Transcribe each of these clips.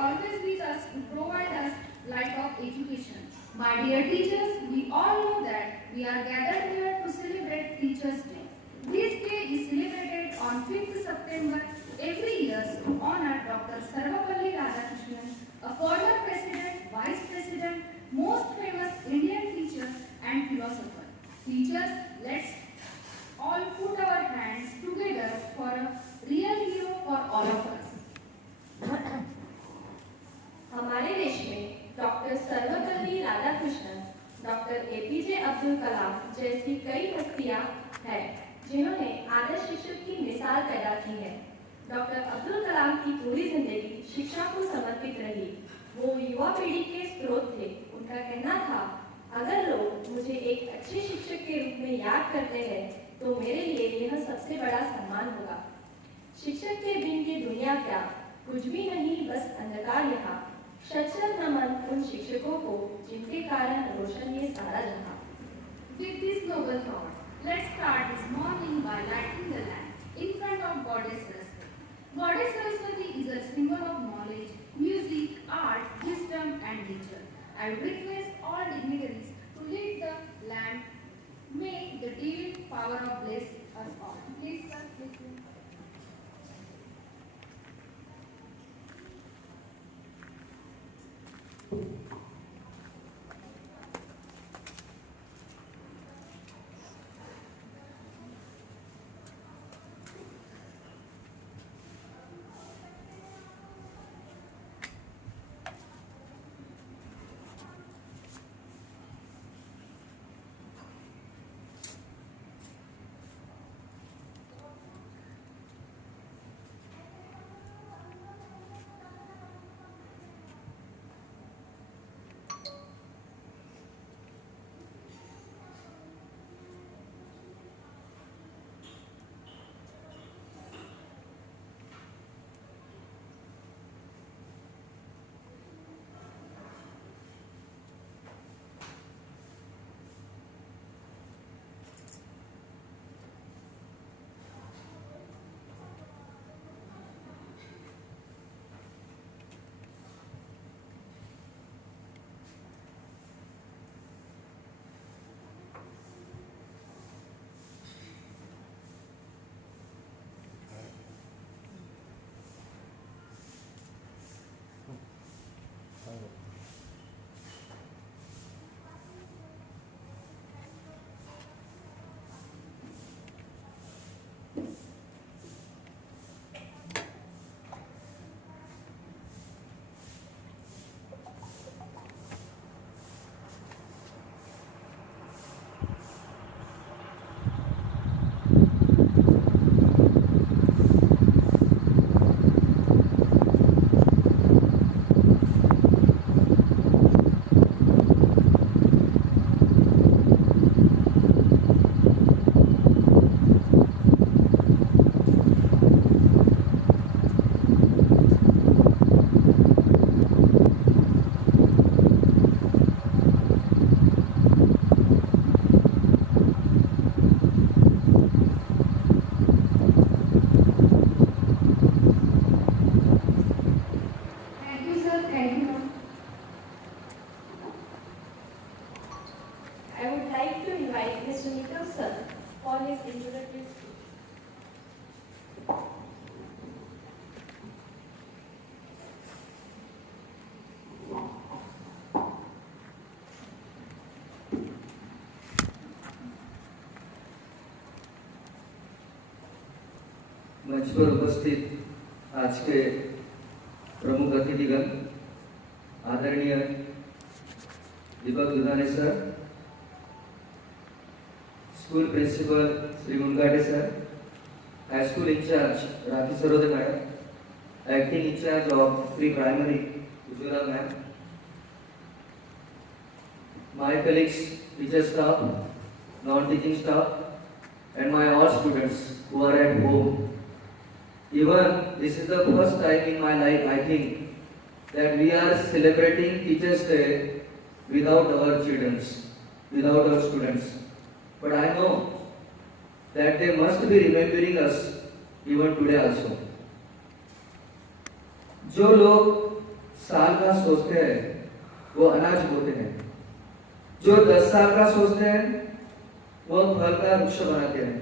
always with us to provide us light of education. My dear teachers, we all know that we are gathered here to celebrate Teachers' Day. This day is celebrated on 5th September every year to honor Dr. Sarvapalli Radhakrishnan, a former president, vice president, most famous Indian teacher and philosopher. Teachers, let's all put our hands together for a real hero for all of us. हमारे देश में doctor Sarvepalli Radhakrishnan, doctor APJ Abdul Kalam जैसी कई हस्तियां हैं जिन्होंने आदर्श शिक्षक की मिसाल पैदा की है। डॉक्टर अब्दुल कलाम की पूरी जिंदगी शिक्षा को समर्पित रही। वो युवा पीढ़ी के स्रोत थे। उनका कहना था, अगर लोग मुझे एक अच्छे शिक्षक के रूप में याद करते हैं तो मेरे लिए यह सबसे बड़ा सम्मान होगा। शिक्षक के बिन ये दुनिया क्या, कुछ भी नहीं बस अंधकार यहाँ। शत नमन उन शिक्षकों को जिनके कारण रोशन ये सारा जहां। With this noble thought, let's start this morning by lighting the lamp in front of Goddess Saraswati. Goddess Saraswati is a symbol of knowledge, music, art, wisdom and nature. I request all dignitaries to light the lamp. May the divine power of bless us all. Please, sir, please. मंच पर उपस्थित आज के प्रमुख अतिथिगण आदरणीय Deepak Dudhane sir, school principal Shri Mungate sir, high school incharge Rakhi Sarode madam, acting incharge of pre primary Ujjwala ma'am, my colleagues, teacher staff, non-teaching staff, and my all students who are at home. Even this is the first time in my life, I think, that we are celebrating Teachers' Day without our children, without our students. But I know that they must be remembering us even today also. जो लोग साल का सोचते हैं वो अनाज बोते हैं, जो 10 साल का सोचते हैं वो फल का वृक्ष बनाते हैं,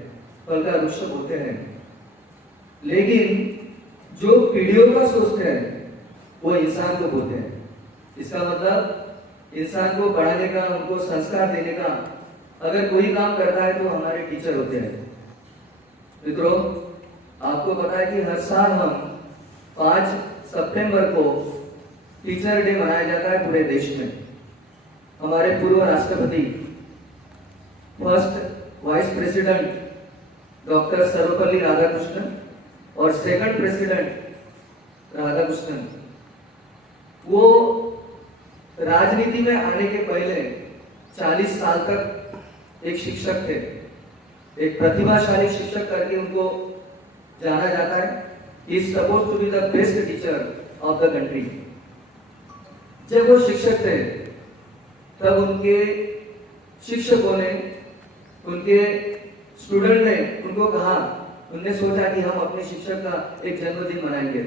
फल का वृक्ष बोते हैं। लेकिन जो पीढ़ियों का सोचते हैं वो इंसान को बोते हैं। इसका मतलब इंसान को पढ़ाने का, उनको संस्कार देने का अगर कोई काम करता है तो हमारे टीचर होते हैं। मित्रों, आपको पता है कि हर साल हम 5 सितंबर को टीचर डे मनाया जाता है पूरे देश में। हमारे पूर्व राष्ट्रपति, first vice president doctor Sarvepalli Radhakrishnan और सेकंड प्रेसिडेंट राधाकृष्णन, वो राजनीति में आने के पहले 40 साल तक एक शिक्षक थे, एक प्रतिभाशाली शिक्षक करके उनको जाना जाता है। He is suppose to be the best teacher of the country. जब वो शिक्षक थे तब उनके शिक्षकों ने, उनके स्टूडेंट ने उनको कहा, उनने सोचा कि हम अपने शिक्षक का एक जन्मदिन मनाएंगे।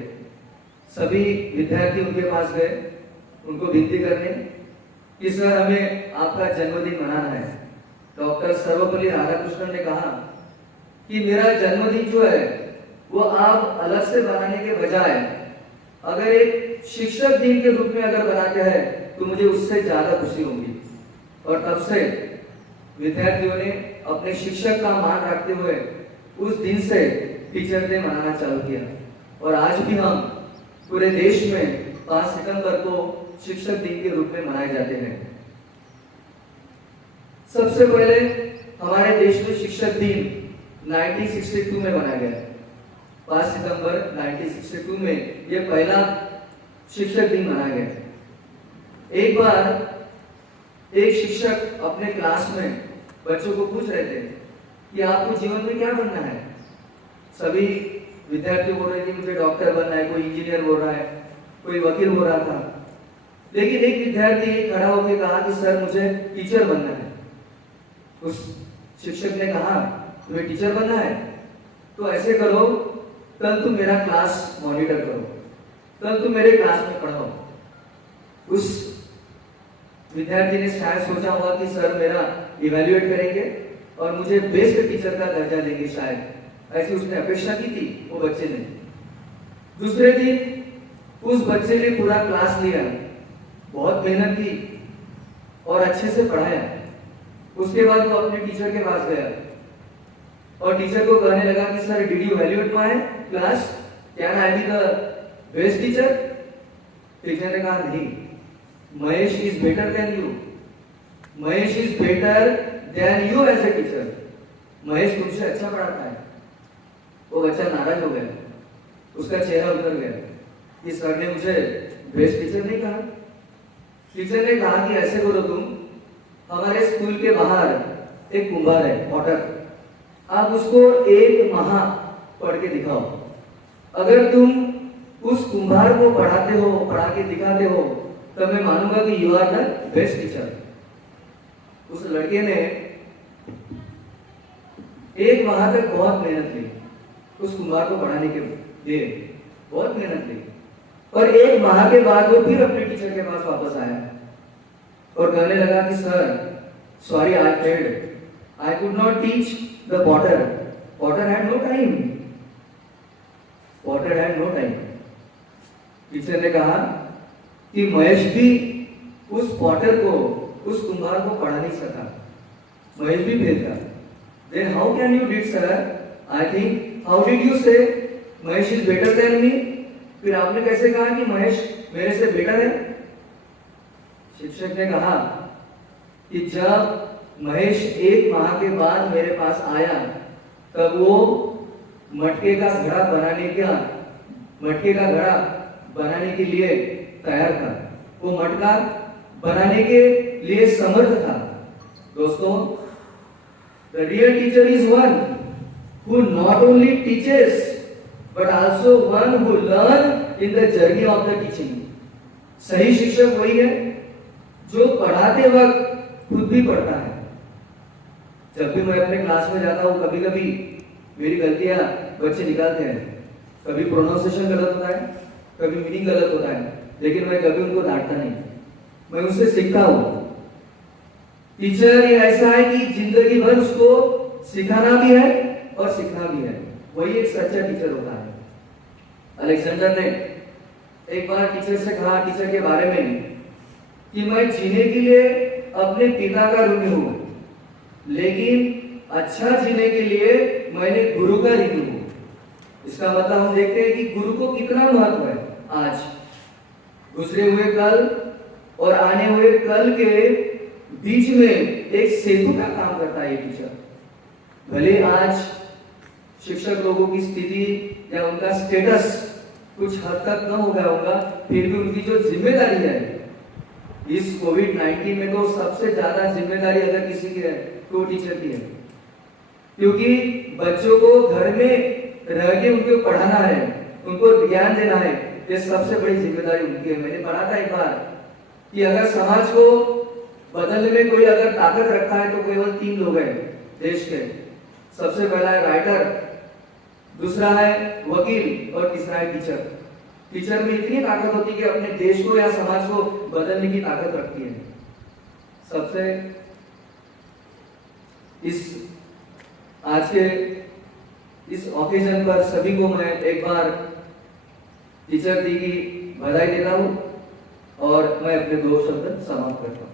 सभी विद्यार्थी उनके पास गए उनको विनती करने कि सर हमें आपका जन्मदिन मनाना है। डॉक्टर सर्वपल्ली राधाकृष्णन ने कहा कि मेरा जन्मदिन जो है वो आप अलग से बनाने के बजाय अगर एक शिक्षक दिन के रूप में अगर बनाते हैं तो मुझे उससे ज्यादा खुशी होगी। और तब से विद्यार्थियों ने अपने शिक्षक का मान रखते हुए उस दिन से टीचर डे मनाना चालू किया। और आज भी हम पूरे देश में 5 सितंबर को शिक्षक दिन के रूप में मनाए जाते हैं। सबसे पहले हमारे देश में शिक्षक दिन 1962 में बनाया गया। 5 सितंबर 1962 में यह पहला शिक्षक दिन मनाया गया। एक बार एक शिक्षक अपने क्लास में बच्चों को पूछ रहे थे कि आपको जीवन में क्या बनना है। सभी विद्यार्थी बोल रहे थे मुझे डॉक्टर बनना है, कोई इंजीनियर बोल रहा है, कोई वकील बोल रहा था। लेकिन एक विद्यार्थी खड़ा होकर कहा कि सर मुझे टीचर बनना है। उस शिक्षक ने कहा तुम्हें टीचर बनना है तो ऐसे करो, कल तुम मेरा क्लास मॉनिटर करो, कल तुम मेरे क्लास में पढ़ाओ। उस विद्यार्थी ने शायद सोचा होगा कि सर मेरा इवैल्यूएट करेंगे और मुझे बेस्ट टीचर का दर्जा देंगे, शायद ऐसी उसने अपेक्षा की थी वो बच्चे ने। दूसरे दिन उस बच्चे ने पूरा क्लास लिया, बहुत मेहनत की और अच्छे से पढ़ाया। उसके बाद वो अपने टीचर के पास गया और टीचर को कहने लगा कि sir did you evaluate my class, can I be the best teacher. Teacher ने कहा नहीं, Mahesh is better than you, Mahesh is better than you as a teacher, Mahesh तुमसे अच्छा पढ़ाता है। वो बच्चा नाराज हो गया, उसका चेहरा उतर गया कि सर ने मुझे बेस्ट टीचर नहीं कहा। टीचर ने कहा कि ऐसे करो, तुम हमारे स्कूल के बाहर एक कुंभार है, पॉटर, आप उसको 1 माह पढ़ के दिखाओ। अगर तुम उस कुंभार को पढ़ाते हो, पढ़ा के दिखाते हो, तब मैं मानूंगा कि you are the best teacher. उस लड़के ने 1 माह तक बहुत मेहनत ली, उस कुंभार को पढ़ाने के लिए बहुत मेहनत ली। और 1 माह के बाद वो फिर अपने टीचर के पास वापस आया और कहने लगा कि sir sorry I failed, I could not teach the potter. Potter had no time. Potter had no time. Teacher ने कहा कि महेश भी उस पॉटर को, उस कुम्हार को पढ़ा नहीं सका, महेश भी फेल था। Then how can you did sir? I think how did you say Mahesh is better than me? फिर आपने कैसे कहा कि महेश मेरे से बेटर है? शिक्षक ने कहा कि जब महेश 1 माह के बाद मेरे पास आया तब वो मटके का घड़ा बनाने के लिए तैयार था, वो मटका बनाने के लिए समर्थ था। दोस्तों, the real teacher is one who not only teaches but also one who learn in the journey of the teaching. सही शिक्षक वही है जो पढ़ाते वक्त खुद भी पढ़ता है। जब भी मैं अपने क्लास में जाता हूँ, कभी कभी मेरी गलतियां बच्चे निकालते हैं, कभी प्रोनाउंसिएशन गलत होता है, कभी मीनिंग गलत होता है, लेकिन मैं कभी उनको डांटता नहीं, मैं उनसे सीखता हूँ। टीचर ये ऐसा है कि जिंदगी भर उसको सिखाना भी है और सीखना भी है, वही एक सच्चा टीचर होता है। अलेक्जेंडर ने एक बार टीचर से कहा, टीचर के बारे में, कि मैं जीने के लिए अपने पिता का ऋणी हूं, लेकिन अच्छा जीने के लिए मैंने गुरु का ऋणी हूं। इसका मतलब हम देखते हैं कि गुरु को कितना महत्व है। आज गुजरे हुए कल और आने हुए कल के बीच में एक सेतु का काम करता है ये टीचर। भले आज शिक्षक लोगों की स्थिति या उनका स्टेटस कुछ हद तक कम हो गया होगा, फिर भी उनकी जो जिम्मेदारी है इस कोविड-19 में, तो सबसे ज्यादा जिम्मेदारी अगर किसी की है तो टीचर की है, क्योंकि बच्चों को घर में रह के उनको पढ़ाना है, उनको ज्ञान देना है, ये सबसे बड़ी जिम्मेदारी उनकी है। मैंने पढ़ा था एक बार कि अगर समाज को बदलने में कोई अगर ताकत रखा है तो केवल 3 लोग हैं देश के। सबसे पहला है राइटर, दूसरा है वकील और तीसरा है टीचर। टीचर में इतनी ताकत होती है कि अपने देश को या समाज को बदलने की ताकत रखती है। सबसे इस आज के इस ओकेजन पर सभी को मैं एक बार टीचर डी की बधाई देता हूं और मैं अपने 2 शब्द समाप्त करता हूं।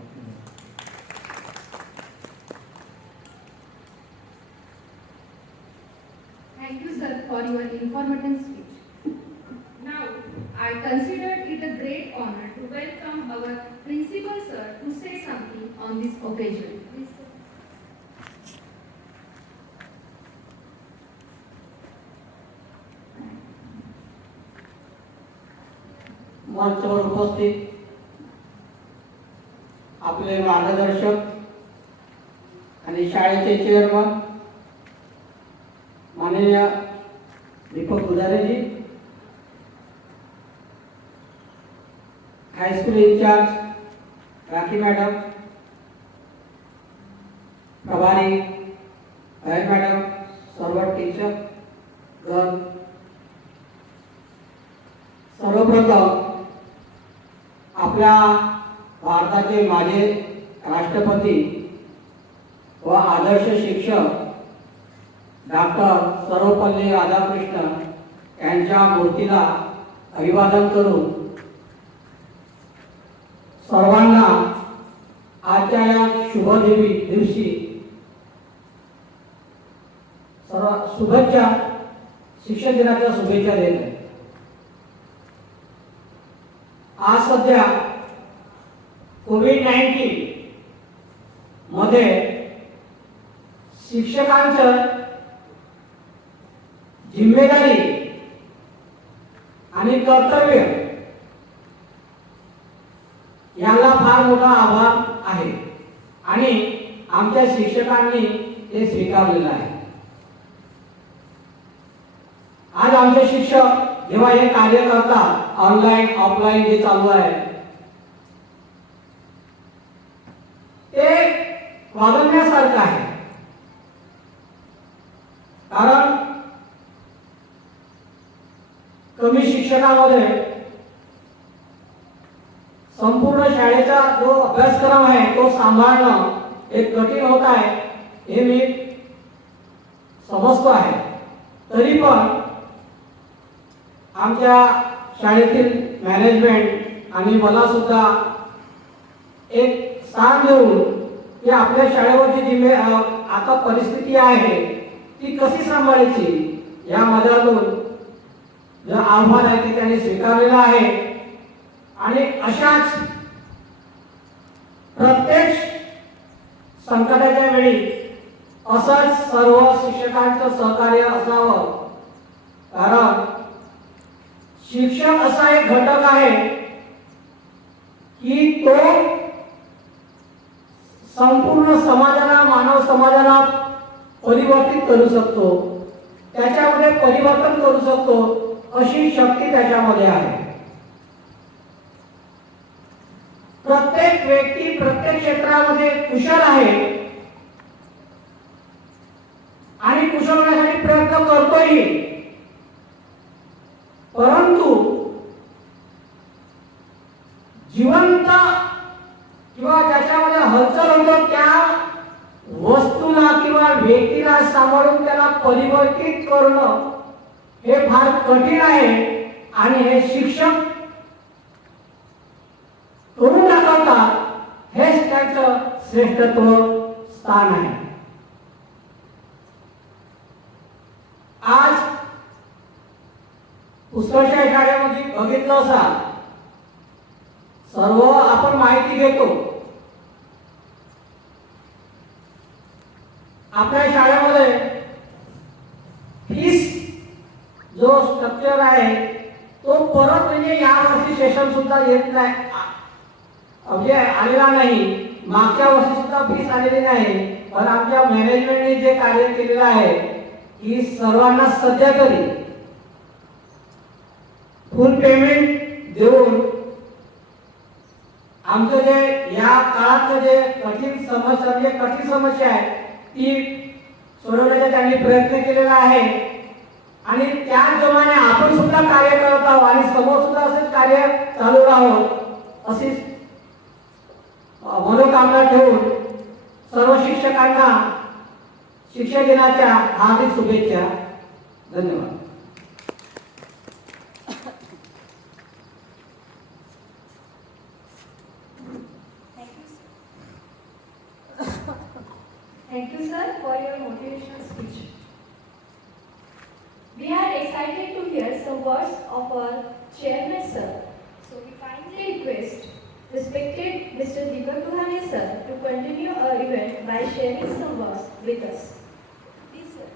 Thank you, sir, for your informative speech. Now, I consider it a great honor to welcome our principal, sir, to say something on this occasion. Please, sir. मंचावर उपस्थित आपले मार्गदर्शक आणि शाळेचे चेअरमन माननीय दीपक गुजारे जी, हाईस्कूल इंचार्ज राखी मैडम, प्रभारी madam, सर्व teacher गण, सर्वप्रथम आपल्या भारताचे माजी राष्ट्रपती व आदर्श शिक्षक डॉक्टर सर्वपल्ली राधाकृष्णन यांच्या मूर्तीला अभिवादन करून सर्वांना आजच्या या शुभ दिवशी सर्व शुभेच्छा, शिक्षक दिनाच्या शुभेच्छा देत आहे। आज सध्या कोविड-19 मध्ये शिक्षकांचं जिम्मेदारी आणि कर्तव्य याला फार मोठा आभार आहे आणि आमच्या शिक्षकांनी ते स्वीकारलेलं आहे। आज आमचे शिक्षक जेव्हा हे कार्य करतात, ऑनलाईन ऑफलाईन जे चालू आहे, ते वागण्यासारखं आहे। कारण कमी शिक्षणामध्ये संपूर्ण शाळेचा जो अभ्यासक्रम आहे तो सांभाळणं एक कठीण होत आहे, हे मी समजतो आहे। तरी पण आमच्या शाळेतील मॅनेजमेंट आणि मला सुद्धा एक स्थान देऊन की आपल्या शाळेवरची आता परिस्थिती आहे ती कशी सांभाळायची या मधातून जे आव्हान आहे ते त्यांनी स्वीकारलेलं आहे आणि अशाच प्रत्येक संकटाच्या वेळी असंच सर्व शिक्षकांचं सहकार्य असावं। कारण शिक्षक असा एक घटक आहे की तो संपूर्ण समाजाला, मानव समाजाला परिवर्तित करू शकतो, त्याच्यामध्ये परिवर्तन करू शकतो, अशी शक्ती त्याच्यामध्ये आहे। प्रत्येक व्यक्ती प्रत्येक क्षेत्रामध्ये कुशल आहे आणि कुशल होण्यासाठी प्रयत्न करतोही, परंतु जिवंत किंवा ज्याच्यामध्ये हलचल होतो त्या वस्तूला किंवा व्यक्तीला सांभाळून त्याला परिवर्तित करणं हे फार कठीण आहे आणि हे शिक्षक करून दाखवतात. हेच त्यांचं श्रेष्ठत्व स्थान आहे. आज पुस्तकाच्या शाळेमध्ये बघितलं असाल सर्व आपण माहिती घेतो. आपल्या शाळेमध्ये फीस जो स्ट्रक्चर आहे तो परत म्हणजे या वर्षी सेशन सुद्धा येत नाही, म्हणजे आलेला नाही. मागच्या वर्षी सुद्धा फीस आलेली नाही. पण आमच्या मॅनेजमेंटने जे कार्य केलेलं आहे की सर्वांना सध्या तरी फुल पेमेंट देऊन आमचं जे या काळातलं जे कठीण समस्या आहे ती सोडवण्याचा त्यांनी प्रयत्न केलेला आहे. आणि त्या जोमाने आपण सुद्धा कार्य करत आहोत आणि समोर सुद्धा असंच कार्य चालू राहावं अशी मनोकामना ठेवून सर्व शिक्षकांना शिक्षक दिनाच्या हार्दिक शुभेच्छा. धन्यवाद. Thank you, sir, for your motivational speech. We are excited to hear some words of our chairman, sir. So we kindly request respected Mr. Deepak Duhane, sir, to continue our event by sharing some words with us. Please, sir.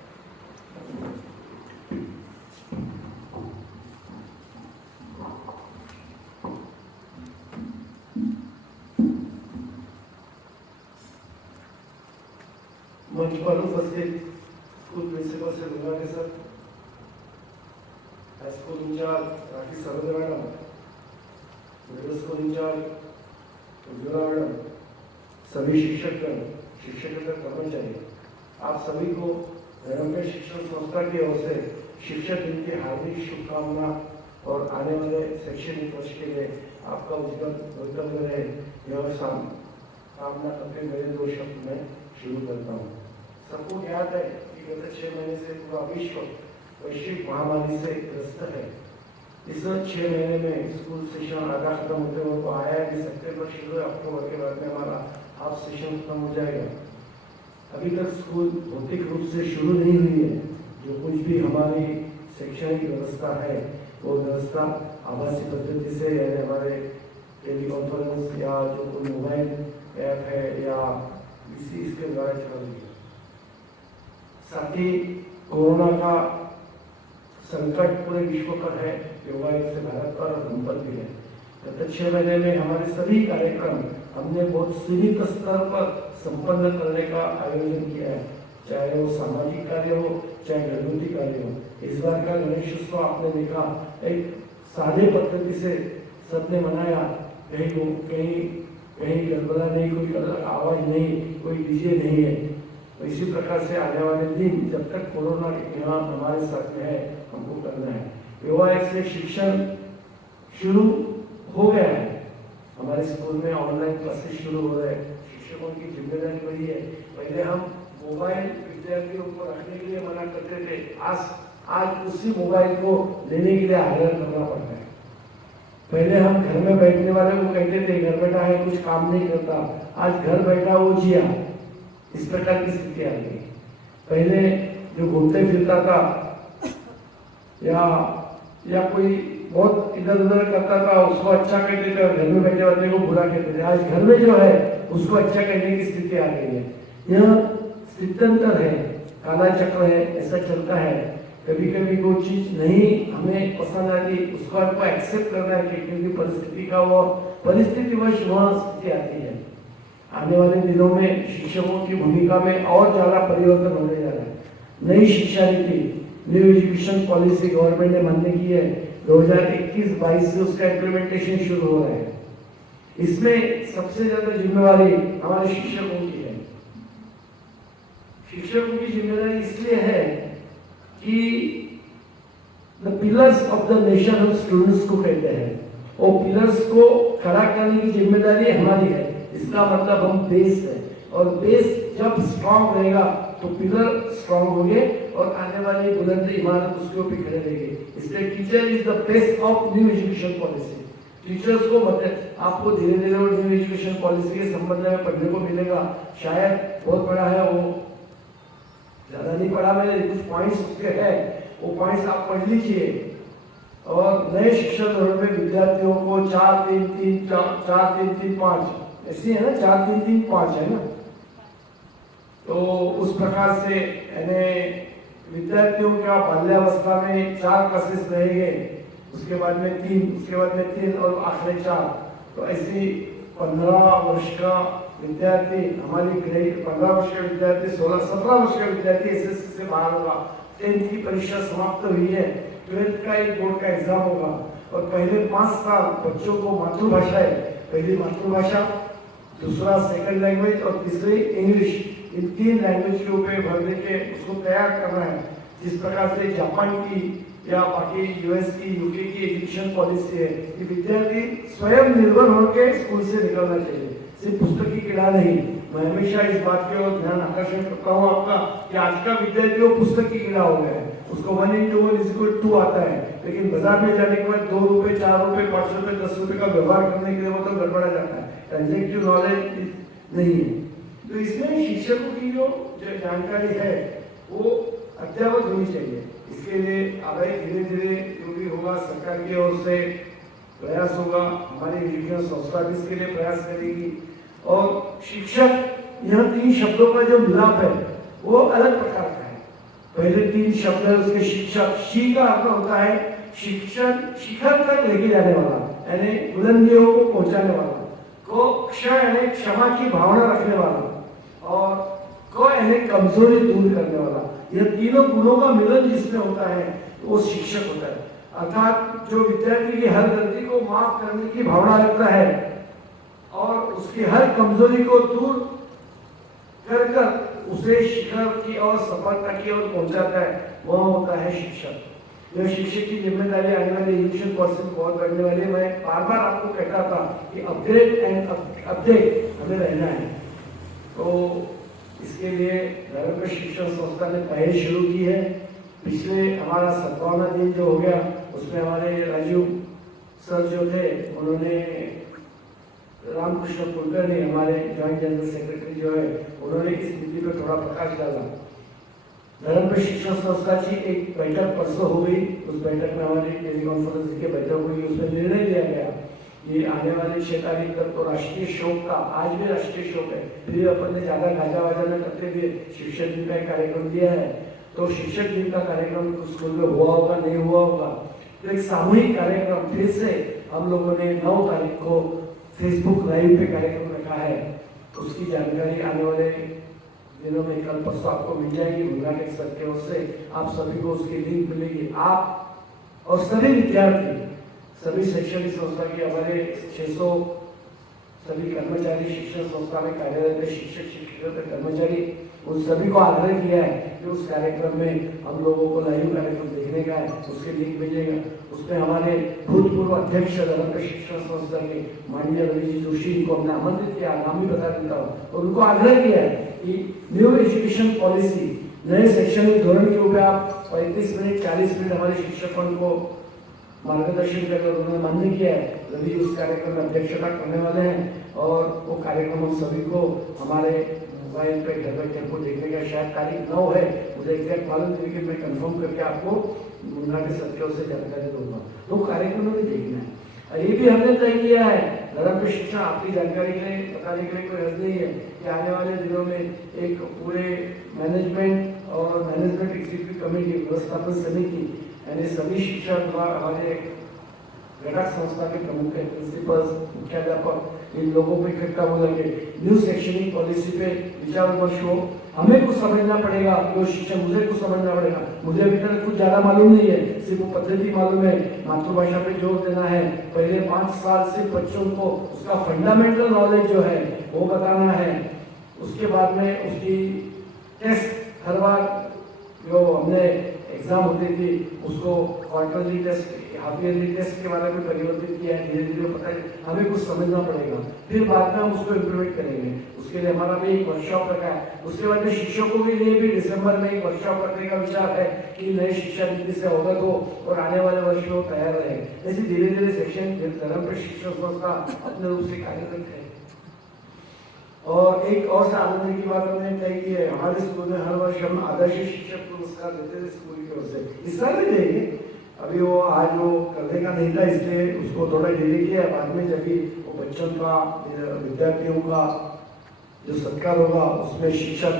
मंच पर उपस्थित school principal से Durgane sir, high school incharge Rakhi Sarode madam, middle school incharge Ujjwala madam, सभी शिक्षकगण, शिक्षकेतर कर्मचारी, आप सभी को धर्मपेश शिक्षण संस्था की ओर से शिक्षक दिन की हार्दिक शुभकामना और आने वाले शैक्षणिक वर्ष के लिए आपका उज्जवल भविष्य रहे यह कामना करके मेरे 2 शब्द में शुरू करता हूँ. सबको याद है कि गत 6 महीने से पूरा विश्व वैश्विक महामारी से ग्रस्त है. इस 6 महीने में स्कूल सेशन आधा खत्म होते हुए तो आया है. सितंबर शुरू है, अक्टूबर के बाद में हमारा हाफ सेशन खत्म हो जाएगा. अभी तक स्कूल भौतिक रूप से शुरू नहीं हुई है. जो कुछ भी हमारी शैक्षणिक व्यवस्था है वो व्यवस्था आभासी पद्धति से यानी हमारे टेलीकॉन्फ्रेंस या जो कोई मोबाइल ऐप है या इसके द्वारा चल रही है. साथ ही कोरोना का संकट पूरे विश्व पर है, योगा से भारत पर हम पर भी है. गत 6 महीने में हमारे सभी कार्यक्रम हमने बहुत सीमित स्तर पर संपन्न करने का आयोजन किया है, चाहे वो सामाजिक कार्य हो चाहे घरेलू कार्य हो. इस बार का गणेशोत्सव आपने देखा एक सादे पद्धति से सबने मनाया. कहीं गड़बड़ा नहीं, कोई आवाज नहीं, कोई डीजे नहीं है. तो इसी प्रकार से आने वाले दिन जब तक कोरोना यहाँ हमारे साथ में है हमको करना है. योगा से शिक्षण शुरू हो गया है. हमारे स्कूल में ऑनलाइन क्लासेस शुरू हो रहे हैं. शिक्षकों की जिम्मेदारी वही है. पहले हम मोबाइल विद्यार्थियों को रखने के लिए मना करते थे, आज उसी मोबाइल को लेने के लिए आग्रह करना पड़ता है. पहले हम घर में बैठने वाले को कहते थे घर बैठा है कुछ काम नहीं करता, आज घर बैठा वो जिया. इस प्रकार की स्थिति आ गई. पहले जो घूमते फिरता था या कोई बहुत इधर उधर करता था उसको अच्छा कहते थे और घर में बैठे वाले को बुरा कहते थे. आज घर में जो है उसको अच्छा कहने की स्थिति आ गई है. यह स्थित्यंतर है, काला चक्र है, ऐसा चलता है. कभी कभी कोई चीज नहीं हमें पसंद आती उसको आपको एक्सेप्ट करना है क्योंकि परिस्थिति का वो परिस्थितिवश वह स्थिति आती है. आने वाले दिनों में शिक्षकों की भूमिका में और ज्यादा परिवर्तन होने जा रहा है. नई शिक्षा नीति न्यू एजुकेशन पॉलिसी गवर्नमेंट ने मान्य की है. 2021-22 से उसका इम्प्लीमेंटेशन शुरू हो रहा है. इसमें सबसे ज्यादा जिम्मेवारी हमारे शिक्षकों की है. शिक्षकों की जिम्मेदारी इसलिए है कि the pillars of the nation हम स्टूडेंट्स को कहते हैं और पिलर्स को खड़ा करने की जिम्मेदारी हमारी है। इसका मतलब हम बेस है, और बेस जब स्ट्रांग रहेगा तो पिलर स्ट्रांग होंगे और आने वाली बुलंद इमारत उसके ऊपर खड़े रहेंगे। इसलिए teacher is the base of new education policy. Teachers को मतलब आपको धीरे धीरे वो न्यू एजुकेशन पॉलिसी के संबंध में पढ़ने को मिलेगा। शायद बहुत बड़ा है, वो ज्यादा नहीं पढ़ा मैंने, कुछ पॉइंट्स उसके हैं, वो पॉइंट्स आप पढ़ लीजिए। और नए शिक्षा धोरण में विद्यार्थियों को 4-3-3-5 ऐसी है ना, 4-3-3-5 है ना, तो उस प्रकार से यानी विद्यार्थियों का बाल्यावस्था में 4 क्लासेस रहेंगे, उसके बाद में 3, उसके बाद में 3 और आखिरी 4। तो ऐसी 15 वर्ष का विद्यार्थी, हमारी ग्रेड 15 वर्ष का विद्यार्थी, 16-17 वर्ष का विद्यार्थी एसएससी से बाहर होगा। 10th की परीक्षा समाप्त हुई है, 12th का एक बोर्ड का एग्जाम होगा, और पहले 5 साल बच्चों को मातृभाषा है, पहली मातृभाषा, दूसरा सेकंड लैंग्वेज और तीसरी इंग्लिश, इन 3 लैंग्वेज के ऊपर भर दे के उसको तैयार करना है। जिस प्रकार से जापान की या बाकी यूएस की, यूके की एजुकेशन पॉलिसी है कि विद्यार्थी स्वयं निर्भर होकर स्कूल से निकलना चाहिए, सिर्फ पुस्तक की कीड़ा नहीं। मैं हमेशा इस बात की ओर ध्यान आकर्षण करता हूँ आपका कि आज का विद्यार्थी वो पुस्तक की कीड़ा हो गया है, उसको 1 × 1 = 2 आता है, लेकिन बाजार में जाने के बाद 2 रुपए, 4 रुपए, 5 रुपए, 10 रुपए का व्यवहार करने के लिए वो तो गड़बड़ा जाता है, ट्रांजेक्टिव नॉलेज नहीं है। तो इसमें शिक्षकों की जो जानकारी है वो अद्ययावत होनी चाहिए। इसके लिए आगे धीरे धीरे जो भी होगा सरकार की ओर से प्रयास होगा, हमारी एजुकेशन संस्था भी इसके लिए प्रयास करेगी। और शिक्षक, यह 3 शब्दों का जो मिलाप है वो अलग प्रकार का है। पहले 3 शब्द है उसके शिक्षक, शी का अर्थ होता है शिक्षण, शिखर तक लेके जाने वाला, यानी बुलंदियों को पहुंचाने वाला, को क्षय यानी क्षमा की भावना रखने वाला, और को यानी कमजोरी दूर करने वाला। यह तीनों गुणों का मिलन जिसमें होता है वो शिक्षक होता है। अर्थात जो विद्यार्थी की हर गलती को माफ करने की भावना रखता है और उसकी हर कमजोरी को दूर कर कर उसे शिखर की और सफलता की ओर पहुंचाता है, वह होता है शिक्षक। जो शिक्षक की जिम्मेदारी आने वाले एजुकेशन पॉलिसी में बहुत बढ़ने वाली है। मैं बार बार आपको कहता था कि अपग्रेड एंड अपडेट हमें रहना है। तो इसके लिए धर्म शिक्षण संस्था ने पहल शुरू की है। पिछले हमारा 57वां दिन जो हो गया उसमें हमारे राजीव सर जो थे उन्होंने, रामकृष्ण कुलकर्णी हमारे जॉइंट जनरल सेक्रेटरी जो है, उन्होंने इस नीति पर थोड़ा प्रकाश डाला। धर्म शिक्षण संस्था की एक बैठक परसों हो गई, उस बैठक में हमारी टेली कॉन्फ्रेंस की बैठक हुई, उसमें निर्णय लिया गया ये आने वाले 6 तारीख तक तो राष्ट्रीय शोक का, आज भी राष्ट्रीय शोक है, फिर अपन ने ज्यादा गाजा वाजा न करते हुए शिक्षक दिन का एक कार्यक्रम दिया है। तो शिक्षक दिन का कार्यक्रम स्कूल में हुआ होगा, नहीं हुआ होगा, तो एक सामूहिक कार्यक्रम फिर से हम लोगों ने 9 तारीख को फेसबुक लाइव पे कार्यक्रम रखा है। उसकी जानकारी आने वाले दिनों में कल परसों आपको मिल जाएगी मुंगा के सर की ओर से, आप सभी को उसकी लिंक मिलेगी। आप और सभी विद्यार्थी, सभी शैक्षणिक संस्था के हमारे 600 सभी कर्मचारी शिक्षण संस्था में कार्यरत शिक्षक शिक्षक कर्मचारी, उन सभी को आग्रह किया है कि उस कार्यक्रम में हम लोगों को लाइव कार्यक्रम देखने का है, उसके लिंक भेजेगा। उसमें हमारे भूतपूर्व अध्यक्ष धर्म शिक्षण संस्था के माननीय रवि जोशी को हमने आमंत्रित किया, नाम भी बता देता हूँ, और उनको आग्रह किया है कि न्यू एजुकेशन पॉलिसी, नए शैक्षणिक धोरण के ऊपर आप 35 मिनट 40 मिनट हमारे शिक्षकों को मार्गदर्शन कर उन्होंने मान्य किया है। रवि उस कार्यक्रम में अध्यक्षता करने वाले हैं और वो कार्यक्रम हम सभी को हमारे मोबाइल पे घर बैठे को देखने का, शायद तारीख 9 है, मुझे एग्जैक्ट मालूम नहीं, लेकिन मैं कंफर्म करके आपको मुन्ना के सत्यों से जानकारी दूंगा। तो कार्यक्रम में देखना है। और ये भी हमने तय किया है, धर्म पे शिक्षा आपकी जानकारी के लिए बताने के लिए कोई हर्ज नहीं है कि आने वाले दिनों में एक पूरे मैनेजमेंट और मैनेजमेंट एग्जीक्यूटिव कमेटी, व्यवस्थापन समिति, यानी सभी शिक्षा विभाग, हमारे घटक संस्था के प्रमुख है, प्रिंसिपल्स, मुख्याध्यापक, इन लोगों को इकट्ठा बोलेंगे, न्यू शैक्षणिक पॉलिसी पे विचार विमर्श हो। हमें कुछ समझना पड़ेगा, जो शिक्षा मुझे कुछ समझना पड़ेगा, मुझे अभी तक कुछ ज्यादा मालूम नहीं है, सिर्फ वो पद्धति मालूम है, मातृभाषा पे जोर देना है, पहले 5 साल से बच्चों को उसका फंडामेंटल नॉलेज जो है वो बताना है, उसके बाद में उसकी टेस्ट हर बार जो हमने एग्जाम होती थी उसको quarterly test half yearly test के बारे में परिवर्तित किया है। धीरे धीरे पता है हमें कुछ समझना पड़ेगा, फिर बाद में हम उसको इम्प्लीमेंट करेंगे। उसके लिए हमारा भी एक वर्कशॉप रखा है। उसके बाद में शिक्षकों के लिए भी दिसंबर में एक वर्कशॉप रखने का विचार है कि नई शिक्षा नीति से अवगत हो और आने वाले वर्ष में वो तैयार रहे। ऐसे धीरे धीरे सेक्शन धर्मपेश शिक्षण संस्था अपने रूप से कार्यरत है। और एक और से आनंद की बात हमने तय की है, हमारे स्कूल में हर वर्ष हम आदर्श शिक्षक पुरस्कार देते थे स्कूल की ओर से। इस साल भी देंगे, अभी वो आज वो करने का नहीं था इसलिए उसको थोड़ा डिले किया। बाद में जब भी वो बच्चों का विद्यार्थियों का जो सत्कार होगा उसमें शिक्षक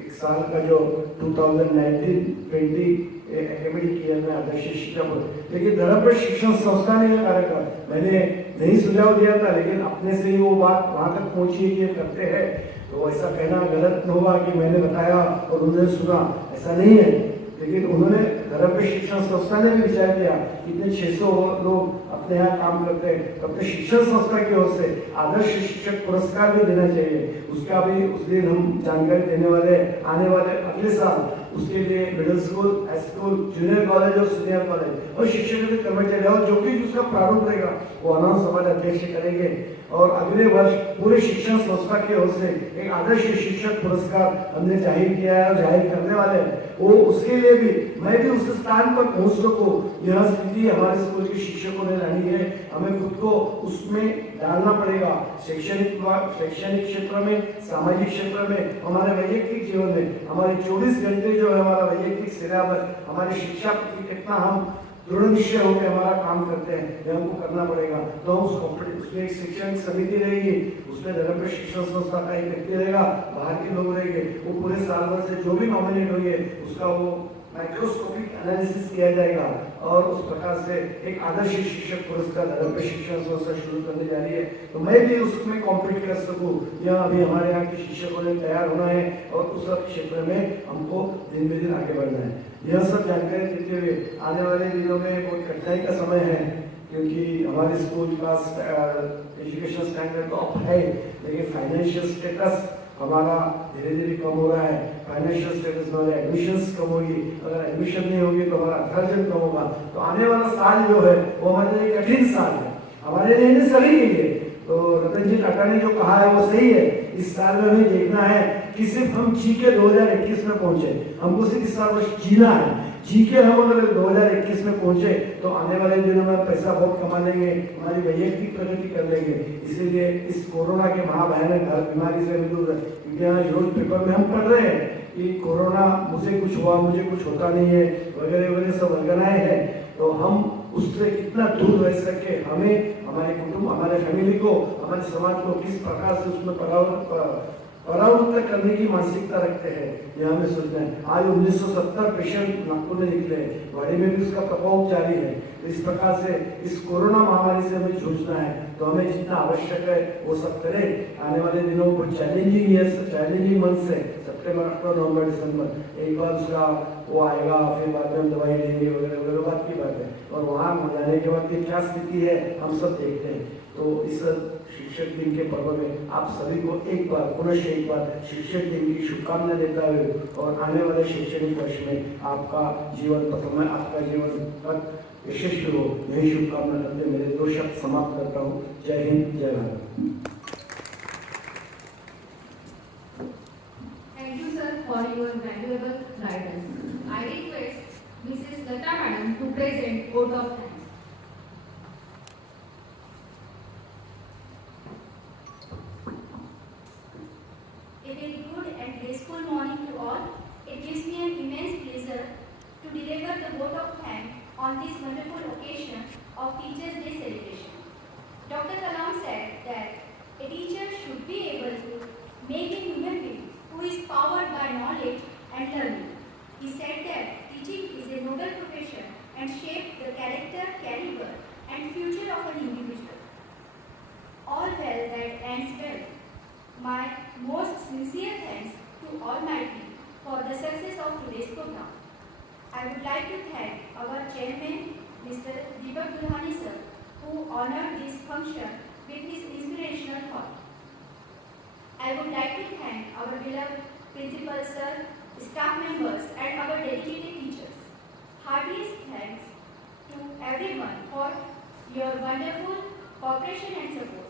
एक साल का जो 2019-20 एकेडमिक ईयर में आदर्श शिक्षक। लेकिन धर्मपेश शिक्षण संस्था ने यह कार्यक्रम मैंने नहीं सुझाव दिया था, लेकिन अपने से ही वो बात वहां तक पहुंची है कि करते हैं, तो ऐसा कहना गलत न होगा कि मैंने बताया और उन्होंने सुना, ऐसा नहीं है। लेकिन उन्होंने धर्मपेश शिक्षण संस्था ने भी विचार किया इतने 600 लोग अपने यहाँ काम करते हैं, तो अपने शिक्षण संस्था की ओर से आदर्श शिक्षक पुरस्कार भी देना चाहिए। उसका भी उस दिन हम जानकारी देने वाले आने वाले अगले साल उसके लिए middle school, high school, junior college और सीनियर कॉलेज और शिक्षक कर्मचारी और जो भी उसका प्रारूप रहेगा वो अनाउंस हमारे अध्यक्ष करेंगे। और अगले वर्ष पूरे शिक्षण संस्था की ओर से एक आदर्श शिक्षक पुरस्कार हमने जाहिर किया है और जाहिर करने वाले हैं। वो उसके लिए भी मैं भी उस स्थान पर पहुंच सकूं, यह स्थिति हमारे स्कूल के शिक्षकों ने लानी है। हमें खुद को उसमें डालना पड़ेगा। शैक्षणिक क्षेत्र में, सामाजिक क्षेत्र में, हमारे वैयक्तिक जीवन में हमारे 24 घंटे जो है हमारा वैयक्तिक सिलेबस, हमारी शिक्षा प्रति कितना हम दृढ़ निश्चय होकर हमारा काम करते हैं, यह हमको करना पड़ेगा। तो उसमें एक शैक्षणिक समिति रहेगी, उसमें धर्मपेश शिक्षण संस्था का एक व्यक्ति रहेगा, बाहर के लोग रहेंगे, वो पूरे साल भर से जो भी नॉमिनेट होंगे उसका वो माइक्रोस्कोपिक एनालिसिस किया जाएगा और उस प्रकार से एक आदर्श शिक्षक पुरस्कार धर्मपेश शिक्षण संस्था शुरू करने जा रही है। तो मैं भी उसमें कॉम्पीट कर सकूं, यह अभी हमारे यहाँ के शिक्षकों ने तैयार होना है और उस क्षेत्र में हमको दिन ब दिन आगे बढ़ना है। यह सब जानकारी देते हुए आने वाले दिनों में कोई कठिनाई का समय है, क्योंकि हमारे स्कूल का एजुकेशन स्टैंडर्ड तो अप है, लेकिन फाइनेंशियल स्टेटस हमारा धीरे धीरे कम हो रहा है। फाइनेंशियल स्टेटस में हमारे एडमिशंस कम होगी, अगर एडमिशन नहीं होगी तो हमारा खर्च कम होगा। तो आने वाला साल जो है वो हमारे लिए कठिन साल है, हमारे लिए सभी के लिए। तो रतन जी टाटा ने जो कहा है वो सही है। इस साल में हमें देखना है कि सिर्फ हम जी के 2021 में पहुंचे, हमको सिर्फ इस साल बस जीना है। जी के हम अगर 2021 में पहुंचे तो आने वाले दिनों में पैसा बहुत कमा लेंगे, हमारी वैयक्तिक प्रगति कर लेंगे। इसीलिए इस कोरोना के महाभयानक बीमारी से दूर रोज पेपर में हम पढ़ रहे हैं कि कोरोना मुझे कुछ हुआ, मुझे कुछ होता नहीं है वगैरह वगैरह सब वल्गनाएं हैं। तो हम उससे कितना दूर रह सके, हमें हमारे कुटुंब, हमारे फैमिली को, हमारे समाज को किस प्रकार से उसमें परावृत्त करने की मानसिकता रखते हैं, यह हमें सोचना है। आज 1970 पेशेंट नागपुर में निकले, वाड़ी में भी उसका प्रभाव जारी है। तो इस प्रकार से इस कोरोना महामारी से हमें जूझना है, तो हमें जितना आवश्यक है वो सब करें। आने वाले दिनों को चैलेंजिंग मंथ से सितंबर, अक्टूबर, नवंबर, दिसंबर एक बार उसका वो आएगा, फिर बाद में हम दवाई लेंगे वगैरह वगैरह बात की बात है। और वहाँ जाने के बाद की क्या स्थिति है हम सब देखते हैं। तो इस शिक्षक दिन के पर्व में आप सभी को एक बार शिक्षक दिन की शुभकामनाएं देता हुए और आने वाले शैक्षणिक वर्ष में आपका जीवन पथ में आपका जीवन पथ यशस्वी हो, यही शुभकामना करते मेरे 2 शब्द समाप्त करता हूँ। जय हिंद, जय Bharat. Thank you, sir, for your valuable guidance. I request Mrs. Lata Madam to present vote of thanks. A very good and graceful morning to all. It gives me an immense pleasure to deliver the vote of thanks on this wonderful occasion of Teachers' Day celebration. Dr. Kalam said that a teacher should be able to make a human being who is powered by knowledge and learning. He said that teaching is a noble profession and shapes the character, caliber, and future of an individual. All well that ends well. My most sincere thanks to Almighty for the success of today's program. I would like to thank our chairman, Mr. Deepak Dulhani sir, who honored this function with his inspirational thought. I would like to thank our beloved principal sir, staff members, and our dedicated teachers for your wonderful cooperation and support.